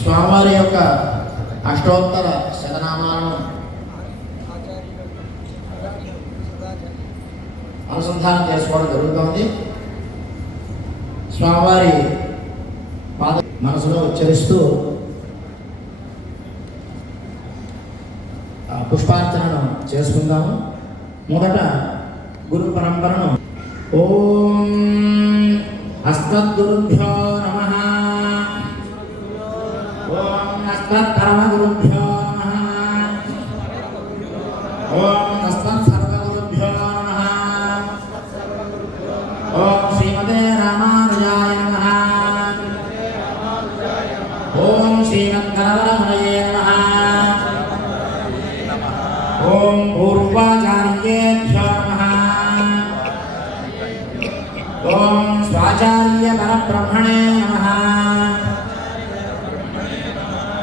స్వామివారి యొక్క అష్టోత్తర శతనామాలను అనుసంధానం చేసుకోవడం జరుగుతోంది. స్వామివారి పాద మనసులో ఉచ్చరిస్తూ పుష్పార్చనను చేసుకుందాము. మొదట గురు పరంపరను ఓం అస్మద్గురుభ్యో నమ ఓం అస్మత్పరమగురుభ్యో నమ ఓం అస్మత్సర్వగురుభ్యో నమ ఓం శ్రీమతే రామానుజాయ నమ ఓం శ్రీమద్గణవరమణయే నమ ఓం పూర్వాచార్యేభ్యో నమ ఓం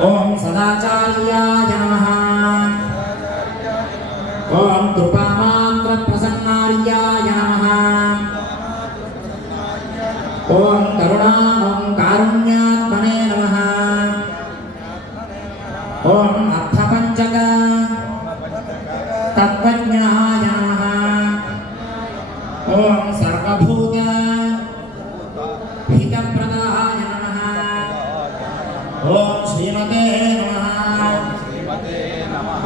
ఓం సదాచార్యాయ నమ. ఓం కృపామాత్ర ప్రసన్నార్యాయ నమ. ఓం కరుణా ఓం కారుణ్యాత్మనే నమ. ఓం అర్థపంచక తత్వజ్ఞాయ నమ. ఓం సర్వభూత హితప్రదాయ నమ ఓం శ్రీమతే నమ.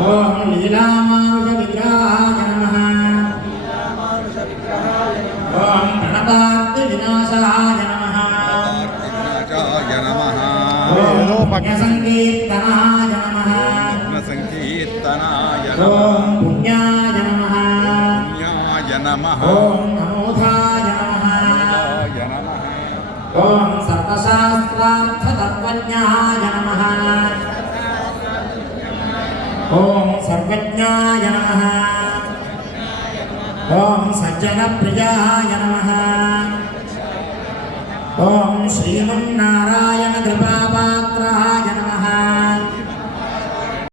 ఓం లీలామానుష విగ్రహాయ నమ. ఓం ప్రణతార్తి వినాశాయ నమ. ఓం పుణ్యసంకీర్తనాయ నమ. సంకీర్తనాయ ఓం పుణ్యాయ నమ. పుణ్యాయ నమః. ఓం నమోధాయ నమః. ఓం సర్వశాస్త్రార్థతత్వజ్ఞాయ నమ ఓం సర్వజ్ఞాయ నమ ఓం సజ్జనప్రియాయ నమ ఓం శ్రీమన్నారాయణాయ